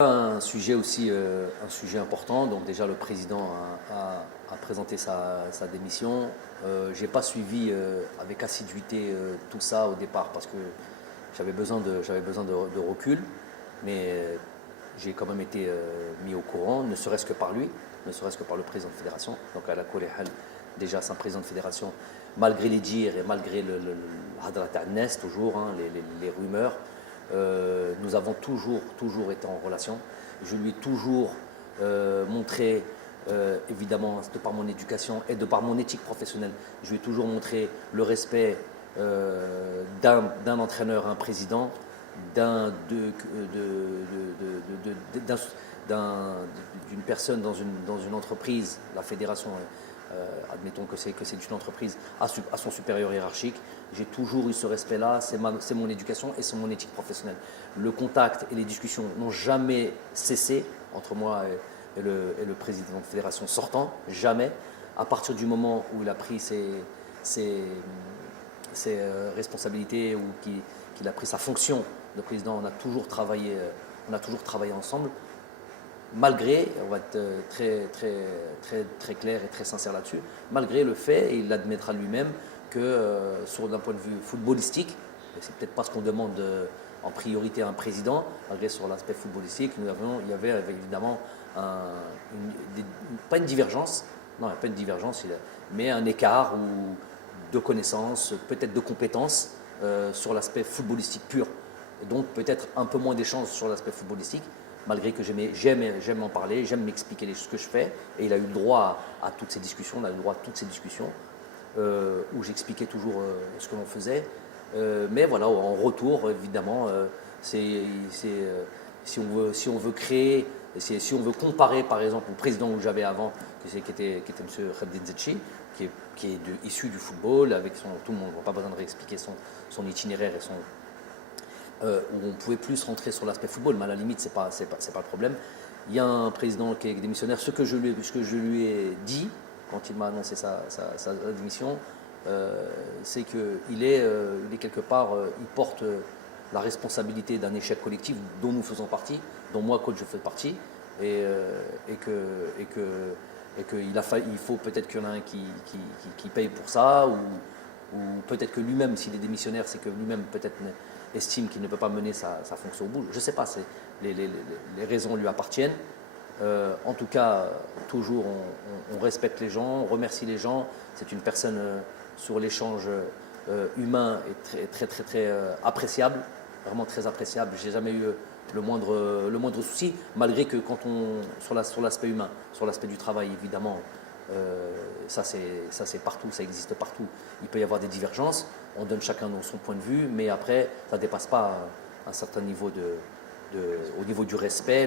Un sujet aussi un sujet important. Donc déjà le président a présenté sa démission. Je n'ai pas suivi avec assiduité tout ça au départ parce que j'avais besoin de recul. Mais j'ai quand même été mis au courant, ne serait-ce que par lui, ne serait-ce que par le président de fédération. Donc à la Koléhal, déjà c'est un président de fédération, malgré les dires et malgré le hadrat al-Nes, toujours, hein, les rumeurs, nous avons toujours été en relation. Je lui ai toujours montré, évidemment, de par mon éducation et de par mon éthique professionnelle, je lui ai toujours montré le respect d'un entraîneur à un président, d'une personne dans une entreprise, la fédération, admettons que c'est une entreprise à son supérieur hiérarchique. J'ai toujours eu ce respect-là, c'est mon éducation et c'est mon éthique professionnelle. Le contact et les discussions n'ont jamais cessé entre moi et le président de fédération sortant, jamais. À partir du moment où il a pris ses responsabilités ou qu'il a pris sa fonction de président, on a toujours travaillé ensemble. Malgré, on va être très clair et très sincère là-dessus, malgré le fait, et il l'admettra lui-même, que d'un point de vue footballistique, et c'est peut-être pas ce qu'on demande en priorité à un président, malgré sur l'aspect footballistique, il y avait évidemment pas une divergence, non, pas une divergence, mais un écart de connaissances, peut-être de compétences sur l'aspect footballistique pur. Et donc peut-être un peu moins d'échanges sur l'aspect footballistique, malgré que j'aime en parler, j'aime m'expliquer ce que je fais. Et il a eu le droit à toutes ces discussions, où j'expliquais toujours ce que l'on faisait. Mais voilà, en retour, évidemment, si on veut créer, si on veut comparer par exemple au président que j'avais avant, qui était M. Khalid Zetchi, qui est issu du football, avec tout le monde, on n'a pas besoin de réexpliquer son itinéraire et où on pouvait plus rentrer sur l'aspect football, mais à la limite, c'est pas le problème. Il y a un président qui est démissionnaire. Ce que je lui ai dit quand il m'a annoncé sa démission, c'est qu'il est quelque part, il porte la responsabilité d'un échec collectif dont nous faisons partie, dont moi, coach, je fais partie, et il faut peut-être qu'il y en a un qui paye pour ça, ou peut-être que lui-même, s'il est démissionnaire, c'est que lui-même peut-être estime qu'il ne peut pas mener sa fonction au bout. Je ne sais pas, les raisons lui appartiennent. En tout cas, toujours on respecte les gens, on remercie les gens. C'est une personne sur l'échange humain et très appréciable, vraiment très appréciable. J'ai jamais eu le moindre souci, malgré que sur l'aspect humain, sur l'aspect du travail, évidemment, ça c'est partout, ça existe partout. Il peut y avoir des divergences, on donne chacun son point de vue, mais après, ça ne dépasse pas un certain niveau au niveau du respect.